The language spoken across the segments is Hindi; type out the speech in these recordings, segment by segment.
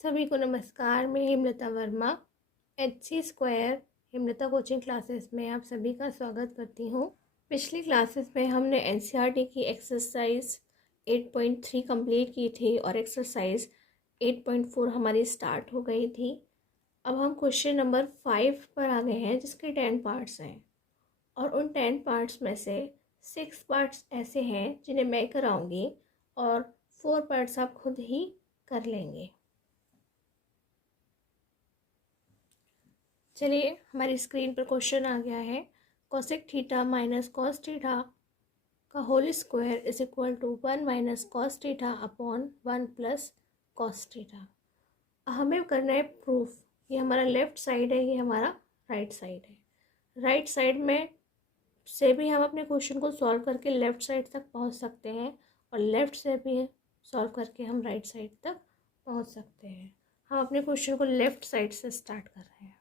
सभी को नमस्कार। मैं Hemlata Verma HC square Hemlata coaching classes में आप सभी का स्वागत करती हूँ। पिछली क्लासेस में हमने NCERT की एक्सरसाइज 8.3 कंप्लीट की थी और एक्सरसाइज 8.4 हमारी स्टार्ट हो गई थी। अब हम क्वेश्चन नंबर 5 पर आ गए हैं, जिसके 10 पार्ट्स हैं और उन 10 पार्ट्स में से 6 पार्ट्स ऐसे हैं जिन्हें मैं कराऊंगी और 4 पार्ट्स आप खुद ही कर लेंगे। चलिए, हमारी स्क्रीन पर क्वेश्चन आ गया है। Cosec theta minus cos theta का whole square is equal to 1 minus cos theta upon 1 plus cos theta. हमें करना है प्रूफ। ये हमारा लेफ्ट साइड है, ये हमारा राइट साइड है। राइट साइड में से भी हम अपने क्वेश्चन को सॉल्व करके लेफ्ट साइड तक पहुंच सकते हैं और लेफ्ट से भी सॉल्व करके हम राइट साइड तक पहुंच सकते हैं। हम अपने क्वेश्चन को लेफ्ट साइड से स्टार्ट कर रहे हैं।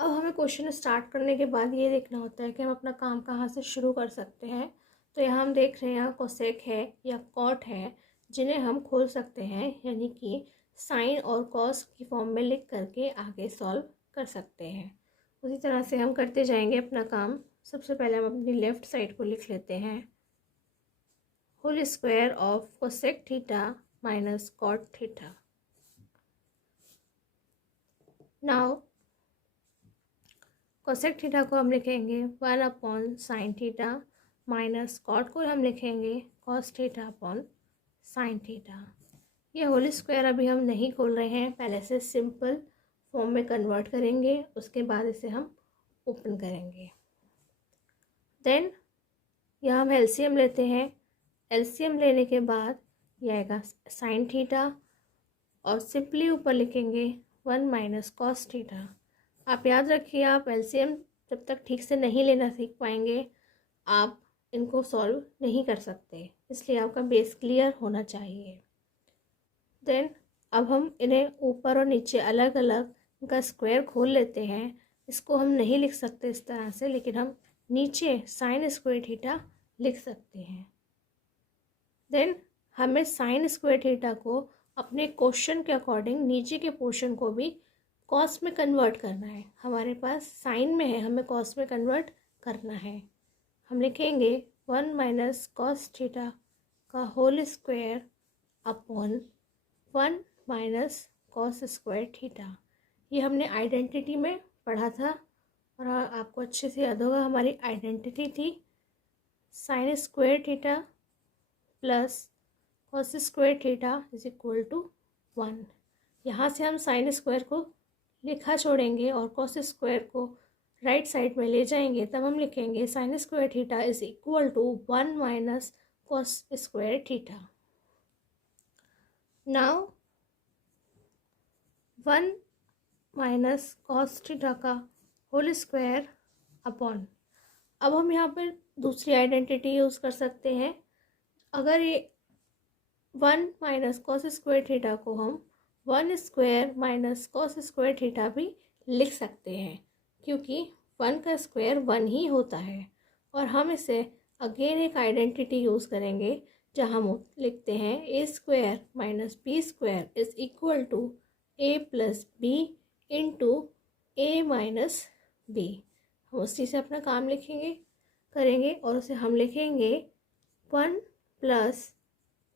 अब हमें क्वेश्चन स्टार्ट करने के बाद ये देखना होता है कि हम अपना काम कहाँ से शुरू कर सकते हैं। तो यहाँ हम देख रहे हैं, यहाँ कोसेक है या कॉट है, जिन्हें हम खोल सकते हैं, यानी कि साइन और कॉस की फॉर्म में लिख करके आगे सॉल्व कर सकते हैं। उसी तरह से हम करते जाएंगे अपना काम। सबसे पहले हम अपनी लेफ्ट साइड को लिख लेते हैं, whole square of cosec theta minus cot theta. Now cosec theta को हम लिखेंगे 1 upon sine theta minus cot को हम लिखेंगे cos theta upon sine theta. ये होल स्क्वायर अभी हम नहीं खोल रहे हैं, पहले से सिंपल फॉर्म में कन्वर्ट करेंगे, उसके बाद इसे हम ओपन करेंगे। देन यहाँ हम एलसीएम लेते हैं। एलसीएम लेने के बाद यह आएगा साइन थीटा और सिंपली ऊपर लिखेंगे 1 माइनस कॉस थीटा। आप याद रखिए, आप एलसीएम जब तक ठीक से नहीं लेना सीख पाएंगे, आप इनको सॉल्व नहीं कर सकते, इसलिए आपका बेस क्लियर होना चाहिए। देन अब हम इन्हें ऊपर और नीचे अलग अलग इनका स्क्वायर खोल लेते हैं। इसको हम नहीं लिख सकते इस तरह से, लेकिन हम नीचे साइन स्क्वायर थीटा लिख सकते हैं। देन हमें साइन स्क्वायर थीटा को अपने क्वेश्चन के अकॉर्डिंग नीचे के पोर्शन को भी कॉस में कन्वर्ट करना है। हमारे पास साइन में है, हमें कॉस में कन्वर्ट करना है। हम लिखेंगे 1 माइनस कॉस थीटा का whole square upon 1 minus cos square theta. ये हमने आइडेंटिटी में पढ़ा था और आपको अच्छे से याद होगा। हमारी आइडेंटिटी थी sine square theta plus cos square theta is equal to 1। यहाँ से हम साइन स्क्वायर को लिखा छोड़ेंगे और कॉस स्क्वायर को राइट साइड में ले जाएंगे, तब हम लिखेंगे sine square theta is equal to 1 minus cos square theta. Now 1 minus cos theta का होल स्क्वायर अपॉन, अब हम यहाँ पर दूसरी आइडेंटिटी यूज़ कर सकते हैं। अगर ये 1 माइनस कॉस स्क्वायर थीटा को हम 1 square minus cos square theta भी लिख सकते हैं, क्योंकि 1 का स्क्वायर 1 ही होता है। और हम इसे अगेन एक आइडेंटिटी यूज़ करेंगे, जहाँ हम लिखते हैं A square minus B square is equal to A plus B into A minus B. हम उसी से अपना काम करेंगे और उसे हम लिखेंगे 1 plus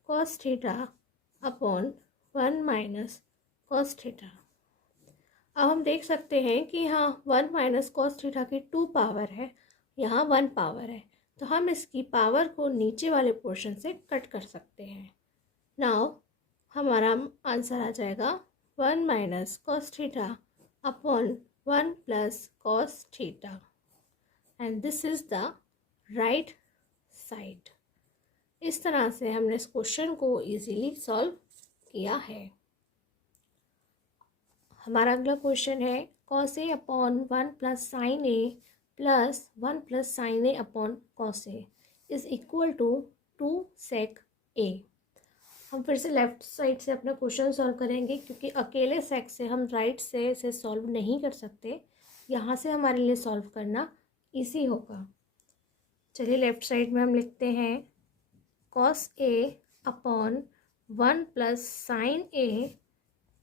cos theta upon 1 minus cos theta. अब हम देख सकते हैं कि यहाँ 1 माइनस कॉस थीटा की 2 पावर है, यहाँ 1 पावर है, तो हम इसकी पावर को नीचे वाले पोर्शन से कट कर सकते हैं। नाउ हमारा आंसर आ जाएगा 1 minus cos theta upon 1 plus cos theta, and this is the right side. इस तरह से हमने इस क्वेश्चन को इजीली सॉल्व किया है। हमारा अगला क्वेश्चन है cos a upon 1 plus sine A plus 1 plus sine A upon cos a is equal to 2 sec a. हम फिर से लेफ्ट साइड से अपना क्वेश्चन सॉल्व करेंगे, क्योंकि अकेले सेक से हम राइट से इसे सॉल्व नहीं कर सकते। यहाँ से हमारे लिए सॉल्व करना इजी होगा। चलिए, लेफ्ट साइड में हम लिखते हैं cos a upon 1 plus sine A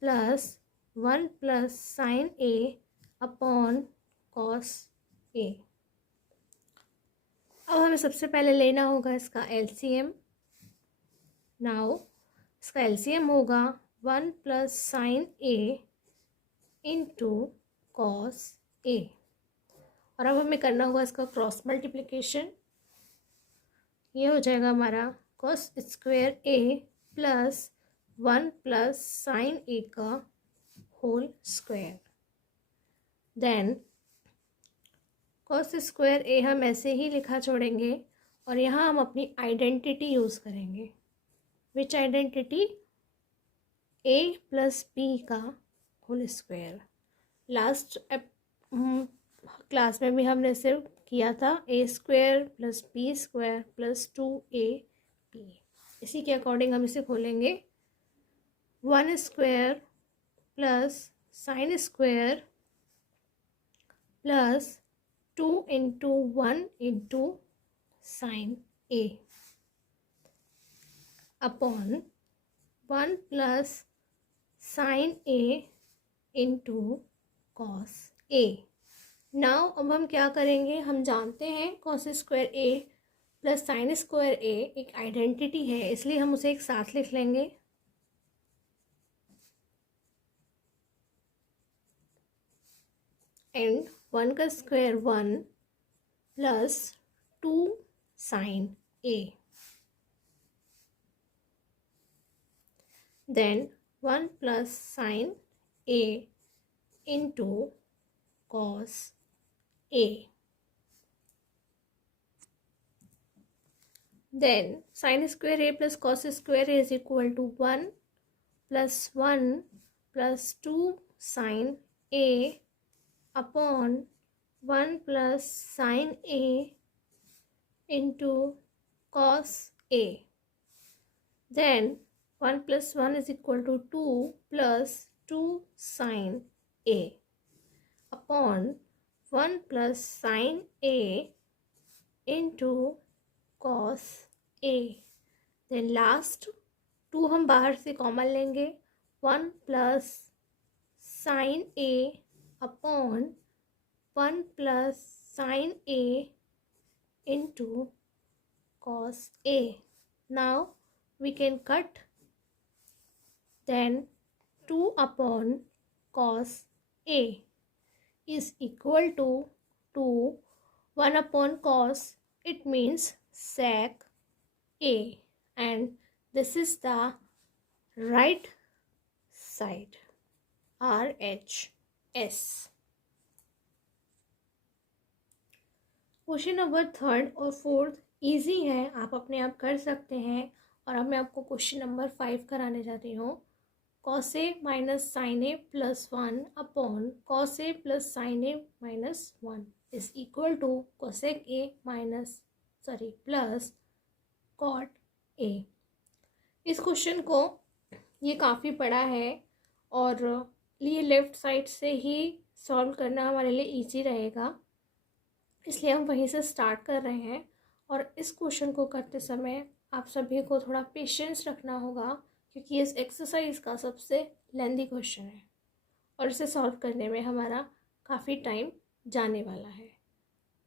plus 1 plus sine A upon cos ए। अब हमें सबसे पहले लेना होगा इसका एलसीएम। नाउ इसका एलसीएम होगा 1 प्लस साइन ए इंटू कॉस ए। और अब हमें करना होगा इसका क्रॉस मल्टीप्लिकेशन। ये हो जाएगा हमारा cos square A plus 1 plus sine A का whole square. Then cos square A हम ऐसे ही लिखा छोड़ेंगे और यहाँ हम अपनी आइडेंटिटी यूज़ करेंगे। Which identity? A plus B का होल स्क्वायर। लास्ट क्लास में भी हमने सिर्फ किया था A square plus B square plus 2ab। इसी के अकॉर्डिंग हम इसे खोलेंगे। 1 square plus sine square plus 2 into 1 into sine A upon 1 plus sine A into cos A. Now अब हम क्या करेंगे, हम जानते हैं cos square A plus sine square A एक आइडेंटिटी है, इसलिए हम उसे एक साथ लिख लेंगे। एंड 1 का square 1 plus 2 sine a. Then 1 plus sine A into cos a. Then sine square A plus cos square A is equal to 1 plus 1 plus 2 sine A upon 1 plus sine A into cos a. Then 1 plus 1 is equal to 2 plus 2 sine A upon 1 plus sine A into cos a. Then last 2 हम बाहर से कॉमन लेंगे। 1 plus sine A upon 1 plus sine A into cos A. Now we can cut, then 2 upon cos a is equal to 1 upon cos, it means sec a, and this is the right side RHS। Question number 3rd और 4th ईजी है, आप अपने आप कर सकते हैं। और अब मैं आपको क्वेश्चन नंबर 5 कराने जा रही हूँ। Cos a minus sine A plus 1 upon cos A plus sine a minus 1 is equal to cosec A plus cot a. इस क्वेश्चन को ये काफ़ी बड़ा है और ये लेफ़्ट साइड से ही सॉल्व करना हमारे लिए इजी रहेगा, इसलिए हम वहीं से स्टार्ट कर रहे हैं। और इस क्वेश्चन को करते समय आप सभी को थोड़ा पेशेंस रखना होगा, क्योंकि इस एक्सरसाइज का सबसे लेंथी क्वेश्चन है और इसे सॉल्व करने में हमारा काफ़ी टाइम जाने वाला है।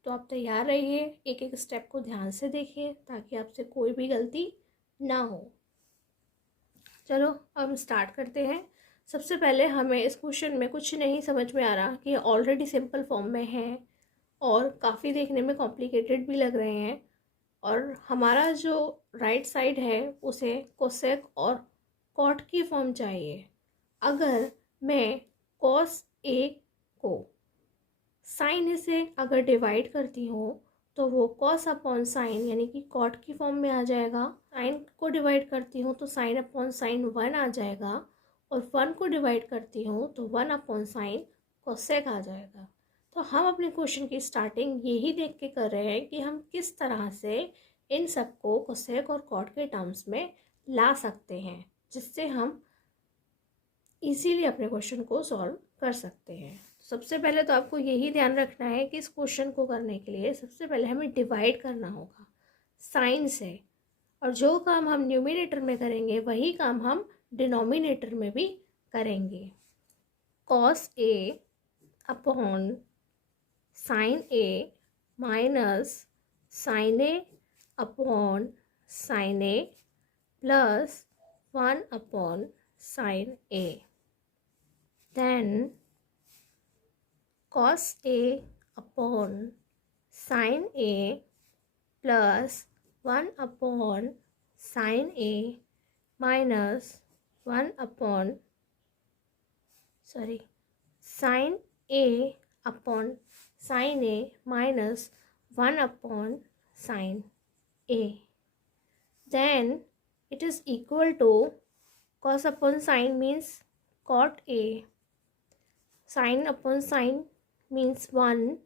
तो आप तैयार रहिए, एक एक स्टेप को ध्यान से देखिए ताकि आपसे कोई भी गलती ना हो। चलो अब हम स्टार्ट करते हैं। सबसे पहले हमें इस क्वेश्चन में कुछ नहीं समझ में आ रहा कि ऑलरेडी सिंपल फॉर्म में है और काफ़ी देखने में कॉम्प्लिकेटेड भी लग रहे हैं, और हमारा जो राइट साइड है उसे कोसेक और कॉट की फॉर्म चाहिए। अगर मैं कॉस ए को साइन से अगर डिवाइड करती हूँ तो वो कॉस अपॉन साइन यानी कि कॉट की फॉर्म में आ जाएगा। साइन को डिवाइड करती हूँ तो साइन अपॉन साइन 1 आ जाएगा, और 1 को डिवाइड करती हूँ तो 1 अपॉन साइन कोसेक आ जाएगा। तो हम अपने क्वेश्चन की स्टार्टिंग यही देख के कर रहे हैं कि हम किस तरह से इन सबको कोसेक और कॉट के टर्म्स में ला सकते हैं, जिससे हम इजीली अपने क्वेश्चन को सॉल्व कर सकते हैं। सबसे पहले तो आपको यही ध्यान रखना है कि इस क्वेश्चन को करने के लिए सबसे पहले हमें डिवाइड करना होगा साइन से। और जो काम हम न्यूमिनेटर में करेंगे वही काम हम डिनोमिनेटर में भी करेंगे। cos a upon sin a minus sin a upon sin a plus 1 upon sin a। Then cos a upon sin a plus 1 upon sin a minus 1 upon sin a upon sin a minus 1 upon sin a। Then it is equal to cos upon sin means cot a, sin upon sin means 1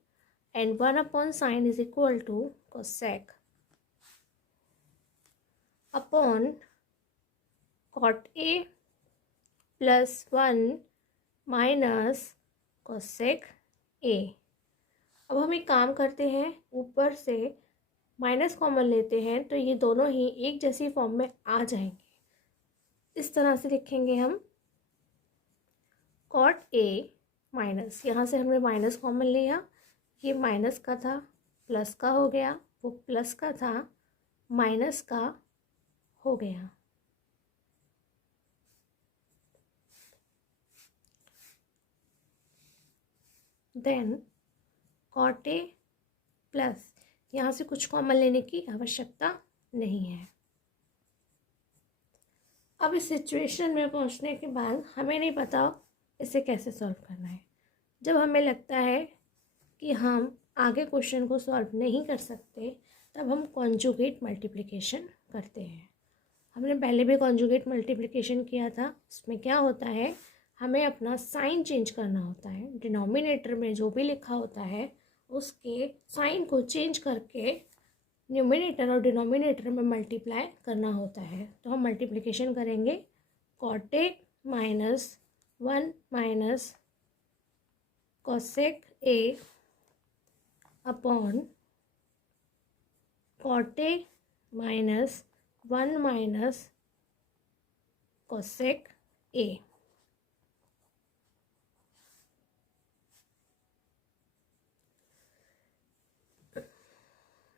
and 1 upon sin is equal to cosec upon cot a plus 1 minus cosec a। अब हम एक काम करते हैं, ऊपर से माइनस कॉमन लेते हैं तो ये दोनों ही एक जैसी फॉर्म में आ जाएंगे। इस तरह से लिखेंगे हम cot a माइनस, यहाँ से हमने माइनस कॉमन लिया, ये माइनस का था प्लस का हो गया, वो प्लस का था माइनस का हो गया। देन cot a प्लस, यहाँ से कुछ कॉमन लेने की आवश्यकता नहीं है। अब इस सिचुएशन में पहुँचने के बाद हमें नहीं पता इसे कैसे सॉल्व करना है। जब हमें लगता है कि हम आगे क्वेश्चन को सॉल्व नहीं कर सकते तब हम कॉन्जुगेट मल्टीप्लिकेशन करते हैं। हमने पहले भी कॉन्जुगेट मल्टीप्लिकेशन किया था। उसमें क्या होता है, हमें अपना साइन चेंज करना होता है। डिनोमिनेटर में जो भी लिखा होता है उसके साइन को चेंज करके न्यूमिनेटर और डिनोमिनेटर में मल्टीप्लाई करना होता है। तो हम मल्टीप्लिकेशन करेंगे cot a minus 1 minus cosec a upon cot a minus 1 minus cosec a।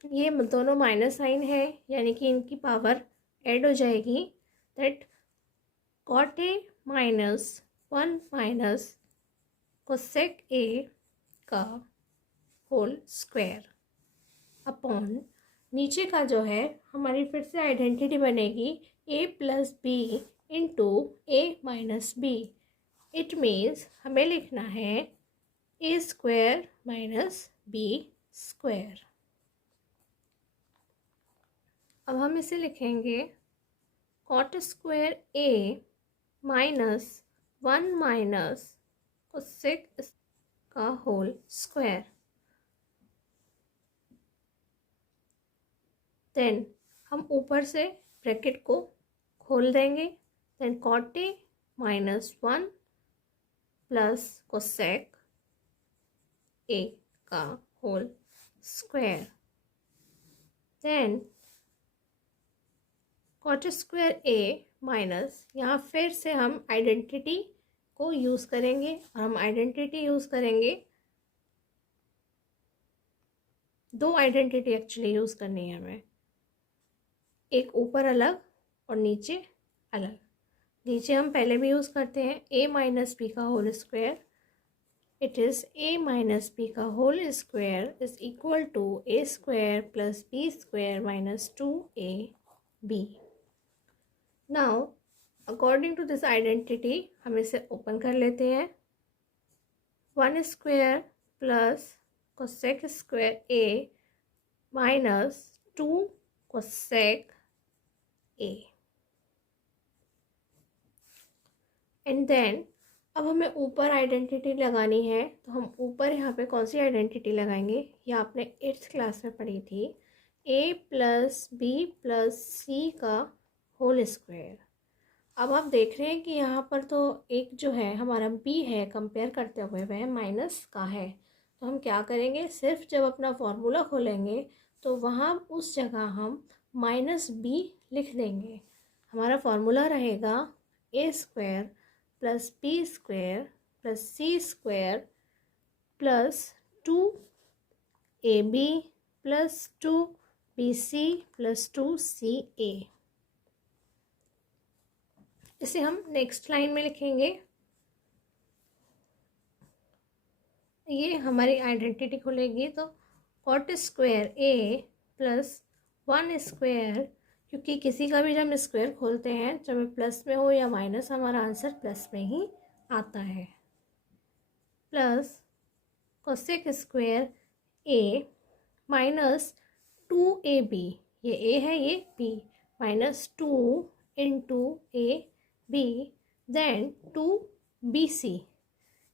ये दोनों माइनस साइन है, यानी कि इनकी पावर ऐड हो जाएगी। That cot a minus 1 minus cosec a का होल स्क्वायर अपॉन नीचे का जो है हमारी फिर से आइडेंटिटी बनेगी a plus B into a minus b. It means हमें लिखना है a square minus b square. अब हम इसे लिखेंगे cot square a minus 1 minus cosec का होल स्क्वायर। देन हम ऊपर से ब्रैकेट को खोल देंगे। Then cot a minus 1 plus cosec a का whole square. Then cot square a minus, यहाँ फिर से हम आइडेंटिटी को यूज़ करेंगे और हम आइडेंटिटी यूज़ करेंगे, दो आइडेंटिटी एक्चुअली यूज़ करनी है हमें, एक ऊपर अलग और नीचे अलग। नीचे हम पहले भी यूज़ करते हैं a माइनस बी का whole square. It is a minus B का whole square is equal to a square plus b square minus 2ab। Now according to this identity हम इसे ओपन कर लेते हैं। 1 square plus cosec square a minus 2 cosec a। And then अब हमें ऊपर आइडेंटिटी लगानी है, तो हम ऊपर यहाँ पे कौन सी आइडेंटिटी लगाएंगे, ये आपने 8th क्लास में पढ़ी थी, a प्लस बी प्लस सी का होल स्क्वायर। अब आप देख रहे हैं कि यहाँ पर तो एक जो है हमारा b है कंपेयर करते हुए वह माइनस का है। तो हम क्या करेंगे, सिर्फ जब अपना फॉर्मूला खोलेंगे तो वहाँ उस जगह हम माइनस b लिख देंगे। हमारा फॉर्मूला रहेगा A square plus B square plus C square plus 2ab plus 2bc plus 2ca। इसे हम नेक्स्ट लाइन में लिखेंगे। ये हमारी आइडेंटिटी खुलेगी तो कॉट स्क्वायर ए प्लस 1 स्क्वायर, क्योंकि किसी का भी जब हम स्क्वायर खोलते हैं चाहे प्लस में हो या माइनस, हमारा आंसर प्लस में ही आता है, प्लस कोसेक स्क्वायर ए माइनस 2ab, ये ए है ये B, minus 2 into A B then 2bc,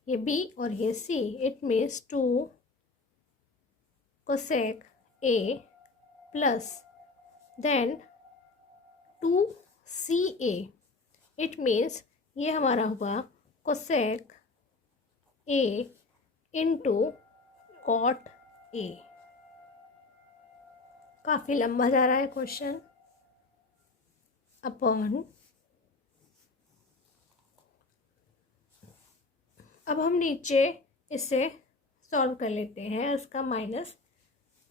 ये बी और ये C, it means 2 cosec A plus then 2ca, it means ये हमारा हुआ cosec A into cot A. काफ़ी लंबा जा रहा है क्वेश्चन। अपॉन, अब हम नीचे इसे सॉल्व कर लेते हैं, उसका माइनस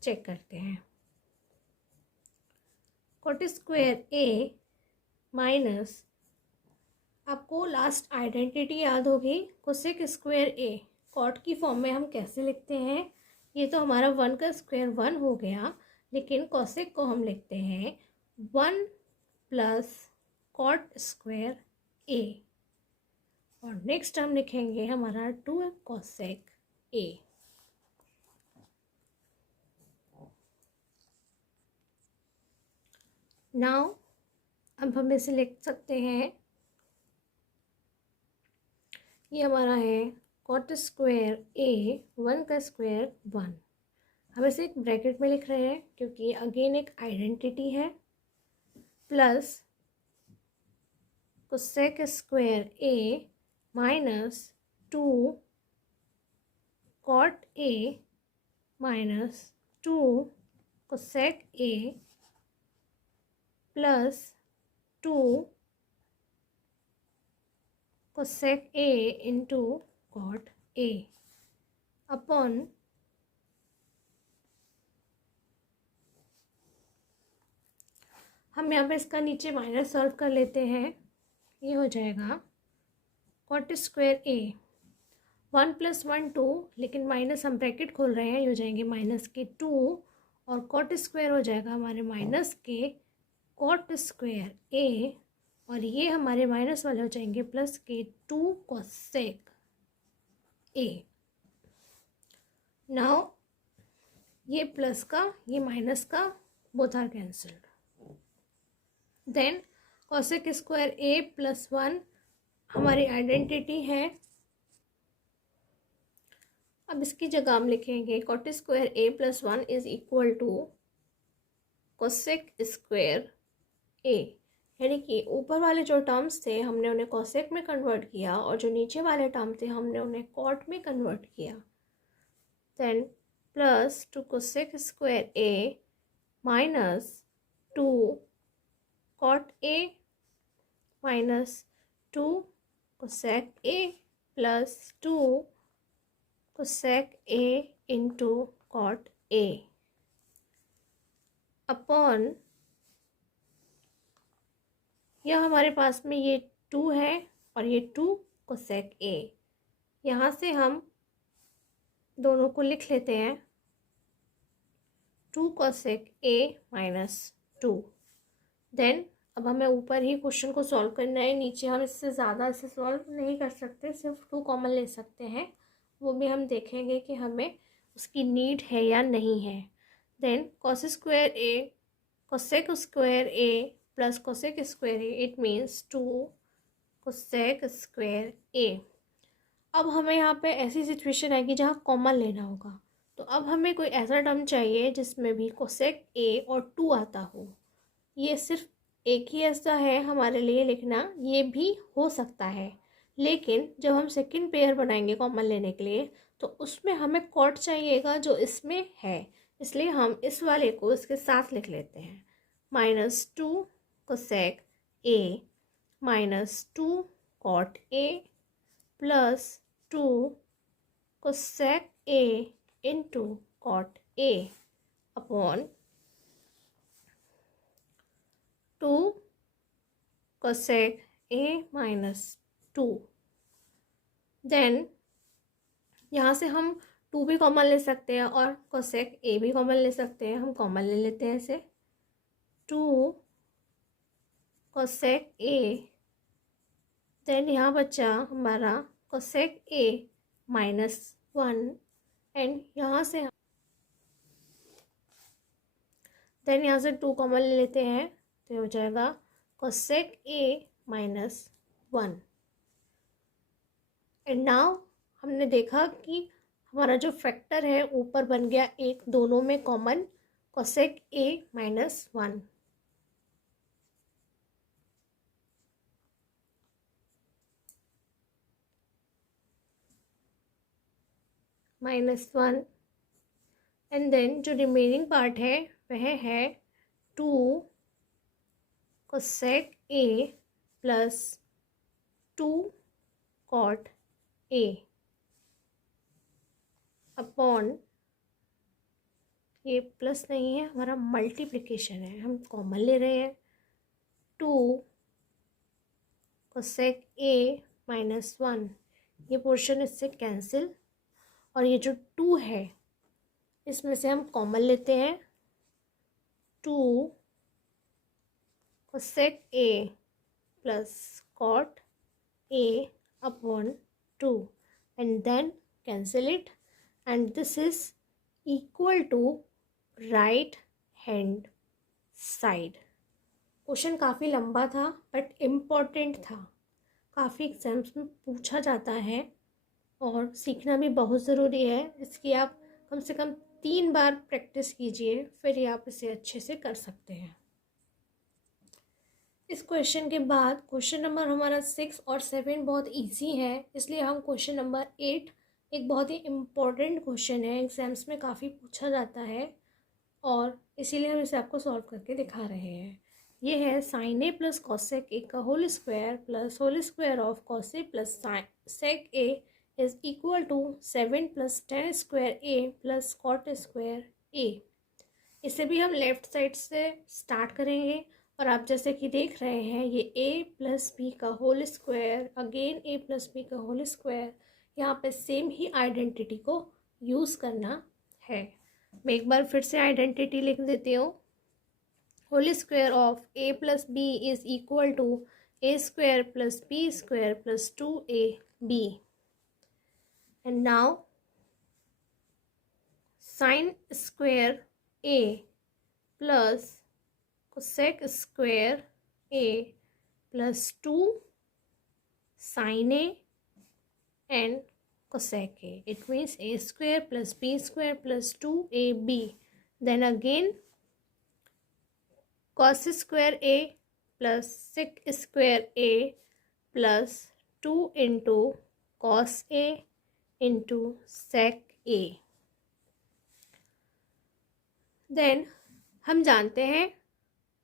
चेक करते हैं। कॉट स्क्वायर ए माइनस, आपको लास्ट आइडेंटिटी याद होगी, कोसेक स्क्वायर ए कॉट की फॉर्म में हम कैसे लिखते हैं, ये तो हमारा 1 का स्क्वायर 1 हो गया, लेकिन कोसेक को हम लिखते हैं 1 प्लस कॉट स्क्वायर ए, और नेक्स्ट हम लिखेंगे हमारा 2 कोसेक ए। नाउ अब हम इसे लिख सकते हैं, ये हमारा है कॉट स्क्वायर ए 1 का स्क्वायर 1, हम इसे एक ब्रैकेट में लिख रहे हैं क्योंकि अगेन एक आइडेंटिटी है, plus cosec square A minus 2 cot a minus 2 cosec A plus 2 cosec A into cot a upon, हम यहाँ पे इसका नीचे माइनस सॉल्व कर लेते हैं। ये हो जाएगा कॉट स्क्वायर ए 1 प्लस 1 2, लेकिन माइनस हम ब्रैकेट खोल रहे हैं, ये हो जाएंगे माइनस के 2, और कॉट स्क्वायर हो जाएगा हमारे माइनस के कॉट स्क्वायर ए, और ये हमारे माइनस वाले हो जाएंगे प्लस के 2 कोसेक ए। नाउ ये प्लस का ये माइनस का both are cancelled, then cosec square A plus 1 हमारी आइडेंटिटी है। अब इसकी जगह हम लिखेंगे cot square A plus 1 is equal to cosec square A, यानी कि ऊपर वाले जो टर्म्स थे हमने उन्हें कोसेक में कन्वर्ट किया, और जो नीचे वाले टर्म थे हमने उन्हें कॉट में कन्वर्ट किया, then plus 2 cosec square A minus 2 cot a minus 2 cosec A plus 2 cosec A into cot a upon, यह हमारे पास में ये 2 है और ये 2 कोसेक ए, यहाँ से हम दोनों को लिख लेते हैं 2 कोसेक ए माइनस 2, देन अब हमें ऊपर ही क्वेश्चन को सॉल्व करना है, नीचे हम इससे ज़्यादा इसे सॉल्व नहीं कर सकते, सिर्फ 2 कॉमन ले सकते हैं, वो भी हम देखेंगे कि हमें उसकी नीड है या नहीं है। Then cos square A cosec square A plus cosec square A, it means 2 cosec square A. अब हमें यहाँ पे ऐसी सिचुएशन आएगी जहाँ कॉमन लेना होगा, तो अब हमें कोई ऐसा टर्म चाहिए जिसमें भी कोसेक ए और 2 आता हो। ये सिर्फ एक ही ऐसा है हमारे लिए लिखना, ये भी हो सकता है, लेकिन जब हम सेकंड पेयर बनाएंगे कॉमन लेने के लिए तो उसमें हमें कॉट चाहिएगा जो इसमें है, इसलिए हम इस वाले को इसके साथ लिख लेते हैं -2 cosec A minus 2 cot a plus 2 cosec A into cot a upon 2 cosec A minus 2। Then यहाँ से हम 2 भी कॉमन ले सकते हैं और कोसेक ए भी कॉमन ले सकते हैं। हम कॉमन ले लेते हैं इसे, 2 कोसेक ए, देन यहाँ बचा हमारा कोसेक ए माइनस 1 एंड यहाँ से देन यहाँ से 2 कॉमन ले लेते हैं तो हो जाएगा cosec A minus 1। And now हमने देखा कि हमारा जो फैक्टर है ऊपर बन गया एक, दोनों में common cosec A minus 1। Minus 1 and then जो रिमेनिंग पार्ट है वह है 2 cosec A plus 2 cot a upon, ये प्लस नहीं है, हमारा मल्टीप्लिकेशन है, हम कॉमन ले रहे हैं, 2 कोसेक ए माइनस 1। ये पोर्शन इससे कैंसिल और ये जो 2 है इसमें से हम कॉमन लेते हैं, 2 cosec A plus cot a upon 2 and then cancel it and this is equal to right hand side. Question काफ़ी लंबा था बट इम्पॉर्टेंट था, काफ़ी एग्जाम्स में पूछा जाता है और सीखना भी बहुत ज़रूरी है। इसकी आप कम से कम 3 बार प्रैक्टिस कीजिए, फिर ही आप इसे अच्छे से कर सकते हैं। इस क्वेश्चन के बाद क्वेश्चन नंबर हमारा 6 और 7 बहुत इजी है, इसलिए हम क्वेश्चन नंबर 8, एक बहुत ही इम्पॉर्टेंट क्वेश्चन है, एग्जाम्स में काफ़ी पूछा जाता है और इसीलिए हम इसे आपको सॉल्व करके दिखा रहे हैं। ये है sine A plus cosec A का whole square plus whole square of cos A plus sec A is equal to 7 plus tan square A plus cot square A. इसे भी हम लेफ्ट साइड से स्टार्ट करेंगे और आप जैसे कि देख रहे हैं ये a प्लस बी का whole square again a plus B का होल स्क्वायर, यहाँ पे सेम ही आइडेंटिटी को यूज़ करना है। मैं एक बार फिर से आइडेंटिटी लिख देती हूँ, whole square of a plus b is equal to a square plus B square plus 2ab and now sine square a plus cosec square A plus 2 sine a and cosec a, it means a square plus b square plus 2ab, then again cos square A plus sec square A plus 2 into cos a into sec a. देन हम जानते हैं,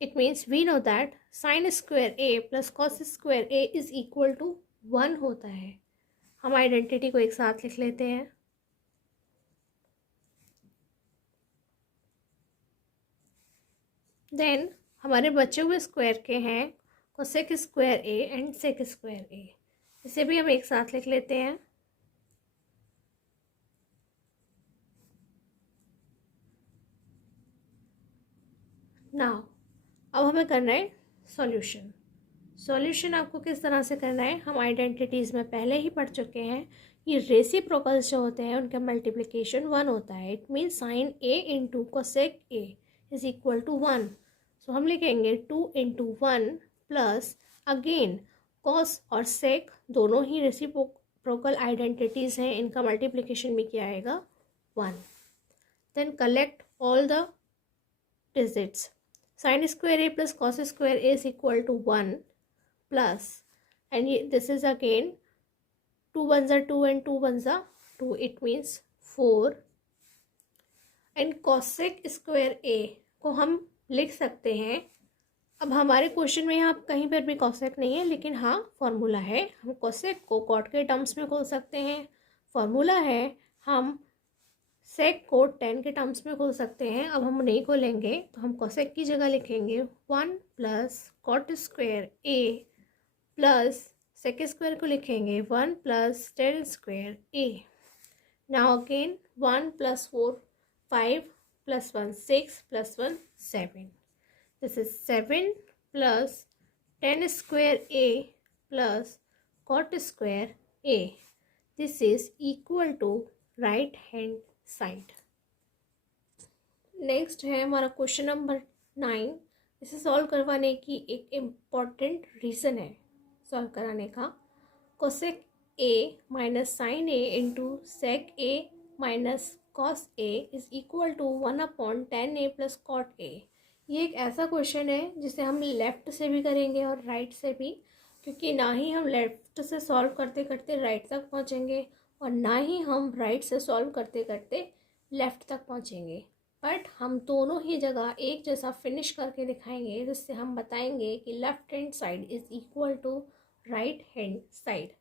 it means we know that sin square a plus cos square a is equal to 1 होता है। हम आइडेंटिटी को एक साथ लिख लेते हैं, देन हमारे बचे हुए स्क्वायर के हैं cosec square A and sec square A, इसे भी हम एक साथ लिख लेते हैं। नाउ अब हमें करना है सॉल्यूशन। सॉल्यूशन आपको किस तरह से करना है, हम आइडेंटिटीज़ में पहले ही पढ़ चुके हैं कि रेसिप्रोकल्स जो होते हैं उनका मल्टीप्लिकेशन 1 होता है। It means sine A into cosec a is equal to 1। So हम लिखेंगे 2 इंटू 1 प्लस अगेन कॉस और सेक दोनों ही रेसिप्रोकल आइडेंटिटीज़ हैं, इनका मल्टीप्लिकेशन भी किया आएगा 1। Then collect all the digits, sin square a plus cos square a is equal to 1 plus and this is again 2 ones are 2 and 2 ones are 2, it means 4 and cosec square a को हम लिख सकते हैं अब हमारे क्वेश्चन में यहाँ कहीं पर भी कॉसेक नहीं है, लेकिन हाँ फॉर्मूला है। हम कॉसेक को कॉट के टर्म्स में खोल सकते हैं। फॉर्मूला है, हम सेक को टेन के टर्म्स में खोल सकते हैं। अब हम नहीं खोलेंगे तो हम कॉसेक की जगह लिखेंगे 1 प्लस कॉट स्क्वायर ए प्लस सेक स्क्वायर को लिखेंगे 1 plus tan square A. Now again 1 plus 4 5 plus 1 6 plus 1 7. This is 7 plus 10 square a plus cot square a. This is equal to right hand side. Next है हमारा क्वेश्चन नंबर 9। इसे सॉल्व करवाने की एक इम्पॉर्टेंट रीज़न है सॉल्व कराने का। Cosec a minus sine a into sec a minus cos a is equal to 1/10a plus cot a। ये एक ऐसा क्वेश्चन है जिसे हम लेफ़्ट से भी करेंगे और राइट से भी, क्योंकि ना ही हम लेफ़्ट से सॉल्व करते करते राइट तक पहुँचेंगे और ना ही हम राइट से सॉल्व करते करते लेफ़्ट तक पहुँचेंगे। बट हम दोनों ही जगह एक जैसा फिनिश करके दिखाएंगे, जिससे हम बताएंगे कि left hand side is equal to right hand side.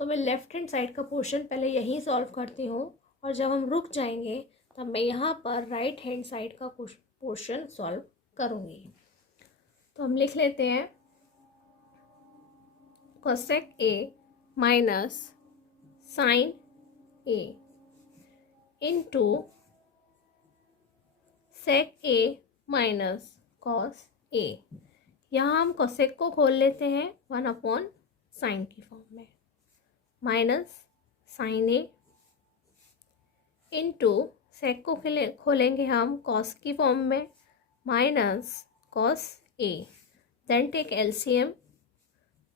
तो मैं लेफ़्ट हैंड साइड का पोर्शन पहले यहीं सॉल्व करती हूँ, और जब हम रुक जाएंगे तब मैं यहाँ पर राइट हैंड साइड का पोर्शन सॉल्व करूँगी। तो हम लिख लेते हैं cosec A minus sine A into sec A minus cos A. यहाँ हम कोसेक को खोल लेते हैं 1/sin की फॉर्म में, माइनस साइन ए इंटू सेक को खोलेंगे हम कॉस की फॉर्म में, minus cos a. Then take LCM.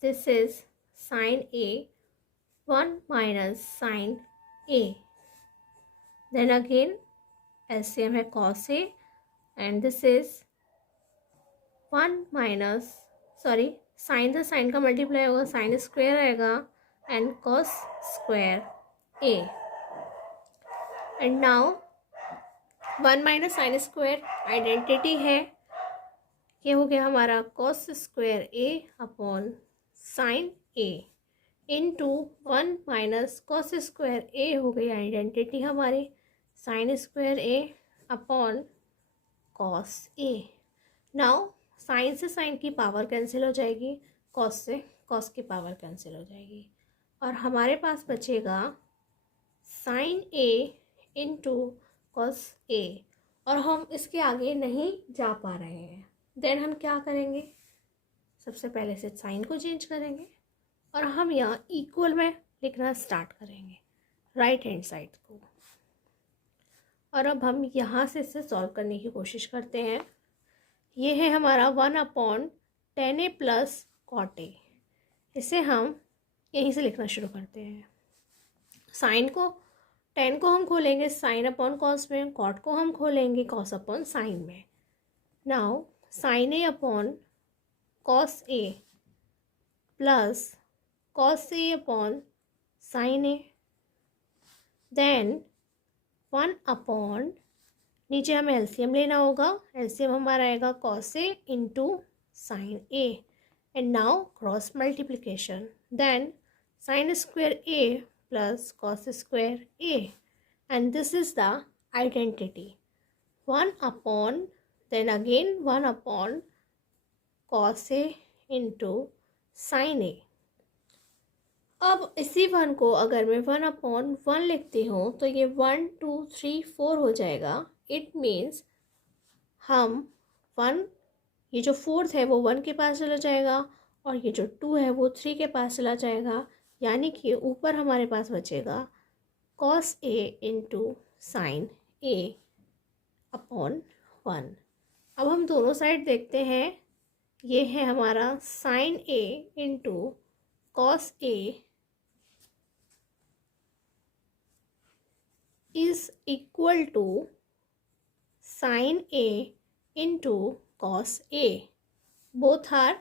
This is sin a, 1 minus sin a. Then again LCM है cos a, and this is 1 minus, sorry, sin से sin का मल्टीप्लाई होगा, sin स्क्वायर आएगा and cos square a. And now 1 minus sine square identity है, ये हो गया हमारा कॉस स्क्वायर ए अपॉन साइन ए इंटू 1 माइनस कॉस स्क्वायर ए हो गई आइडेंटिटी हमारी sign square A upon cos A. Now sine से साइन की पावर कैंसिल हो जाएगी, कॉस से कॉस की पावर कैंसिल हो जाएगी, और हमारे पास बचेगा साइन ए इंटू कॉस ए। और हम इसके आगे नहीं जा पा रहे हैं, देन हम क्या करेंगे, सबसे पहले से साइन को चेंज करेंगे और हम यहाँ इक्वल में लिखना स्टार्ट करेंगे राइट हैंड साइड को। और अब हम यहाँ से इसे सॉल्व करने की कोशिश करते हैं। ये है हमारा 1/10a प्लस कॉट ए। इसे हम यहीं से लिखना शुरू करते हैं। साइन को 10 को हम खोलेंगे साइन अपॉन कॉस में, कॉट को हम खोलेंगे कॉस अपॉन साइन में। Now sine A upon cos A plus cos a upon sine a, then 1/, नीचे हमें एलसीएम लेना होगा, एलसीएम हमारा आएगा cos a into sine a, and now cross multiplication, then sine square a plus cos square a, and this is the identity 1/, then again 1/, cos a into sin a। अब इसी 1 को अगर मैं 1/1 लिखती हूँ तो ये 1 2 3 4 हो जाएगा। इट मीन्स हम 1, ये जो 4th है वो 1 के पास चला जाएगा और ये जो 2 है वो 3 के पास चला जाएगा, यानी कि ऊपर हमारे पास बचेगा cos a into sine a upon 1। अब हम दोनों साइड देखते हैं, ये है हमारा sine a into cos a is equal to sine a into cos a। Both are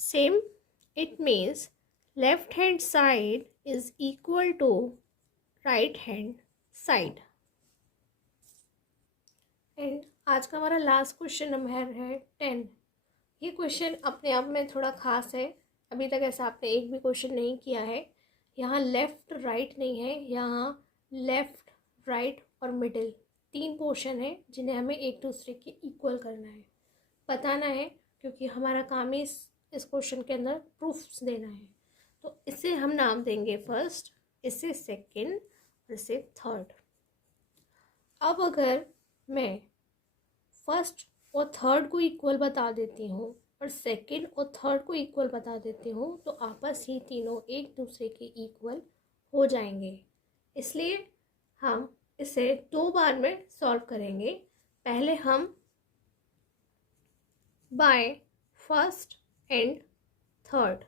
same, it means left hand side is equal to right hand side, and आज का हमारा लास्ट क्वेश्चन नंबर है 10। ये क्वेश्चन अपने आप में थोड़ा ख़ास है। अभी तक ऐसा आपने एक भी क्वेश्चन नहीं किया है। यहाँ लेफ़्ट राइट नहीं है, यहाँ लेफ़्ट राइट और मिडिल 3 पोर्शन है जिन्हें हमें एक दूसरे के इक्वल करना है, बताना है, क्योंकि हमारा काम ही इस क्वेश्चन के अंदर प्रूफ्स देना है। तो इसे हम नाम देंगे फर्स्ट, इसे सेकंड और इसे थर्ड। अब अगर मैं फर्स्ट और थर्ड को इक्वल बता देती हूँ और सेकंड और थर्ड को इक्वल बता देती हूँ तो आपस ही तीनों एक दूसरे के इक्वल हो जाएंगे। इसलिए हम इसे 2 बार में सॉल्व करेंगे। पहले हम बाय फर्स्ट एंड थर्ड,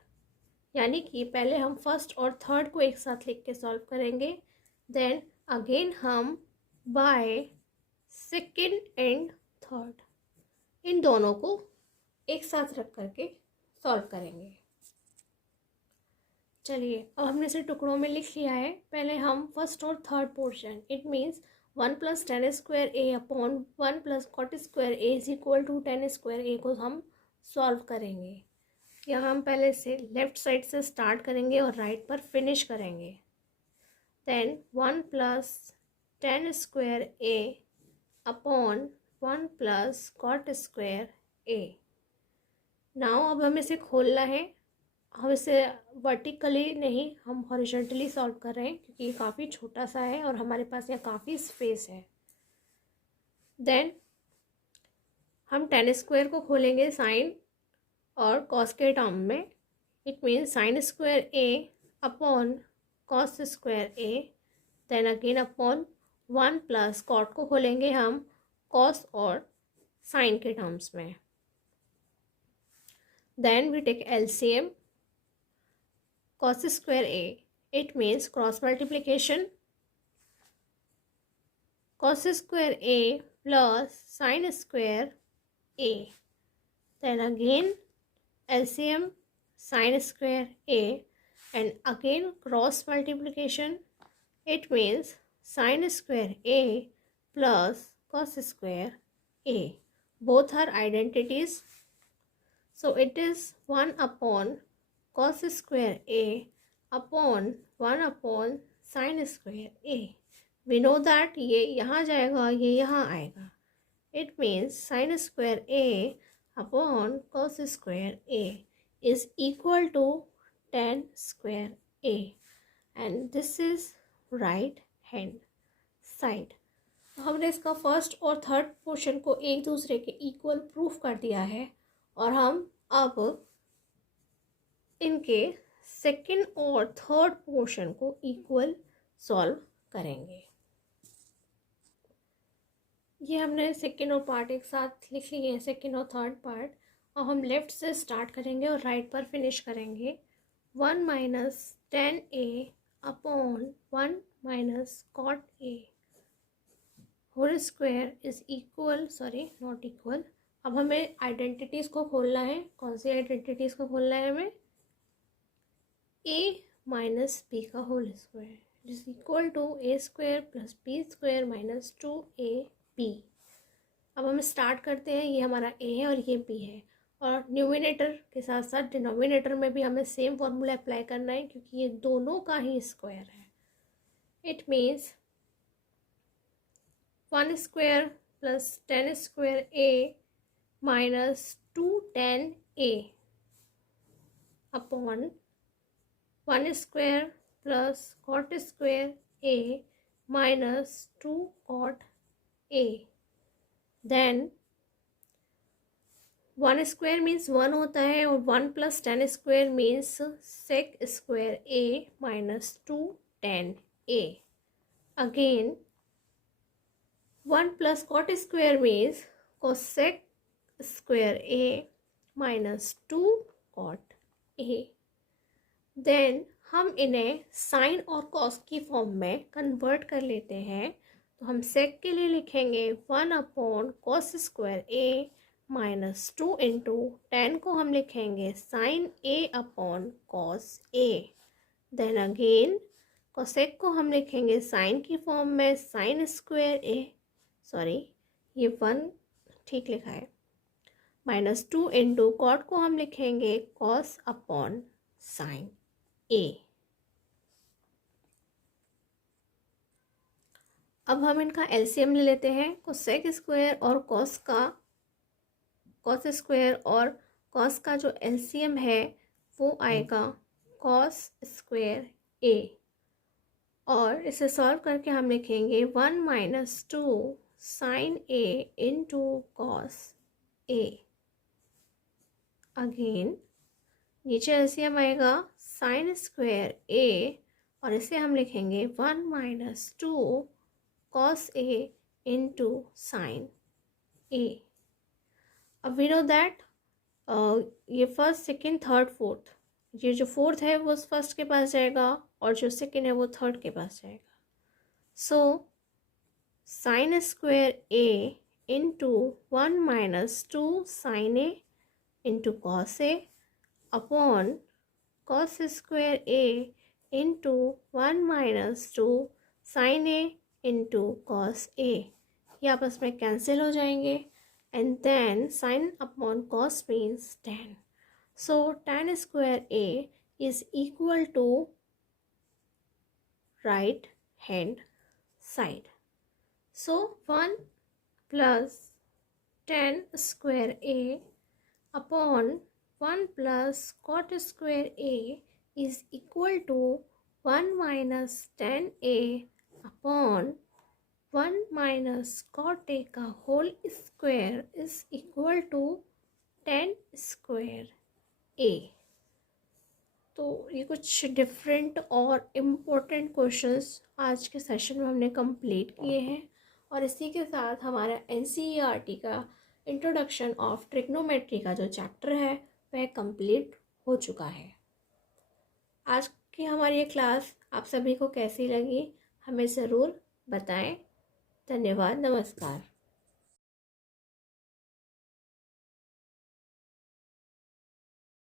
यानी कि पहले हम फर्स्ट और थर्ड को एक साथ लिख के सॉल्व करेंगे। देन अगेन हम बाय सेकंड एंड थर्ड, इन दोनों को एक साथ रख करके सॉल्व करेंगे। चलिए अब हमने इसे टुकड़ों में लिख लिया है। पहले हम फर्स्ट और third portion, it means 1 + tan square A upon 1 + cot square A is equal to tan square A को हम सॉल्व करेंगे। यहाँ हम पहले से लेफ्ट साइड से स्टार्ट करेंगे और राइट पर फिनिश करेंगे। देन 1 + tan स्क्वायर ए अपॉन 1 + cot स्क्वायर ए। नाउ अब हमें इसे खोलना है। हम इसे वर्टिकली नहीं, हम हॉरिजॉन्टली सॉल्व कर रहे हैं क्योंकि ये काफ़ी छोटा सा है और हमारे पास यहाँ काफ़ी स्पेस है। देन हम tan स्क्वायर को खोलेंगे साइन और कॉस के टर्म में। It means sin square A upon cos square a. Then again upon 1 + cot को खोलेंगे हम कॉस और साइन के टर्म्स में। Then we take LCM cos square a, it means cross multiplication, cos square a plus sin square a. Then again LCM sin square a and again cross multiplication, it means sin square a plus cos square a. Both are identities, so it is 1 upon cos square a upon 1 upon sine square a. We know that ये यहाँ जाएगा, ये यहाँ आएगा। It means sine square A upon cos square A is equal to tan square A and this is right hand side. हमने इसका फर्स्ट और थर्ड पोर्शन को एक दूसरे के इक्वल प्रूफ कर दिया है और हम अब इनके सेकंड और थर्ड पोर्शन को इक्वल सॉल्व करेंगे। ये हमने सेकंड और पार्ट एक साथ लिख लिए हैं, सेकंड और थर्ड पार्ट। और हम लेफ्ट से स्टार्ट करेंगे और राइट पर फिनिश करेंगे। 1 - tan a upon 1 - cot a whole square is equal, sorry not equal. अब हमें आइडेंटिटीज़ को खोलना है। कौन सी आइडेंटिटीज़ को खोलना है हमें? a minus b का whole square is equal to a square plus b square minus 2ab। अब हम स्टार्ट करते हैं। ये हमारा a है और ये b है और न्यूमिनेटर के साथ साथ डिनोमिनेटर में भी हमें सेम फॉर्मूला अप्लाई करना है क्योंकि ये दोनों का ही स्क्वायर है। It means 1 square plus tan square a minus 2 tan a upon 1 square plus cot square a minus 2 cot a। Then 1 square means 1 होता है और 1 + tan square means sec square a minus 2 tan a। Again 1 + cot square means cosec square a minus 2 cot a। Then हम इन्हें साइन और कॉस की फॉर्म में कन्वर्ट कर लेते हैं। तो हम सेक के लिए लिखेंगे 1 अपॉन कॉस स्क्वायर ए माइनस 2 इंटू टेन को हम लिखेंगे sign A upon cos a. Then again cosec को हम लिखेंगे साइन की फॉर्म में साइन स्क्वायर ए, सॉरी ये 1 ठीक लिखा है। -2 इंटू कॉट को हम लिखेंगे कॉस अपॉन साइन ए। अब हम इनका एलसीएम ले लेते हैं। कोसेक स्क्वायर और कॉस स्क्वायर और कॉस का जो एलसीएम है वो आएगा कॉस स्क्वायर ए, और इसे सॉल्व करके हम लिखेंगे 1 - 2 साइन ए इंटू कॉस ए। अगेन नीचे एलसीएम आएगा साइन स्क्वायर ए, और इसे हम लिखेंगे 1 - 2 कॉस ए इंटू साइन ए। अब वी नो दैट ये फर्स्ट सेकेंड थर्ड फोर्थ, ये जो फोर्थ है वो फर्स्ट के पास जाएगा और जो सेकेंड है वो थर्ड के पास जाएगा। So sine square a into 1 - 2 sine A into cos a upon cos square a into 1 - 2 sine A into cos a. ये आपस में कैंसिल हो जाएंगे, and then sine upon cos means tan. So tan square A is equal to right hand side. So 1 plus tan square A upon 1 plus cot square A is equal to 1 minus tan A upon 1 minus cot A का whole square is equal to tan square A. तो ये कुछ डिफरेंट और इम्पोर्टेंट क्वेश्चंस आज के सेशन में हमने कंप्लीट किए हैं, और इसी के साथ हमारा NCERT का इंट्रोडक्शन ऑफ ट्रिग्नोमेट्री का जो चैप्टर है वह कंप्लीट हो चुका है। आज की हमारी ये क्लास आप सभी को कैसी लगी हमें ज़रूर बताएं। धन्यवाद, नमस्कार।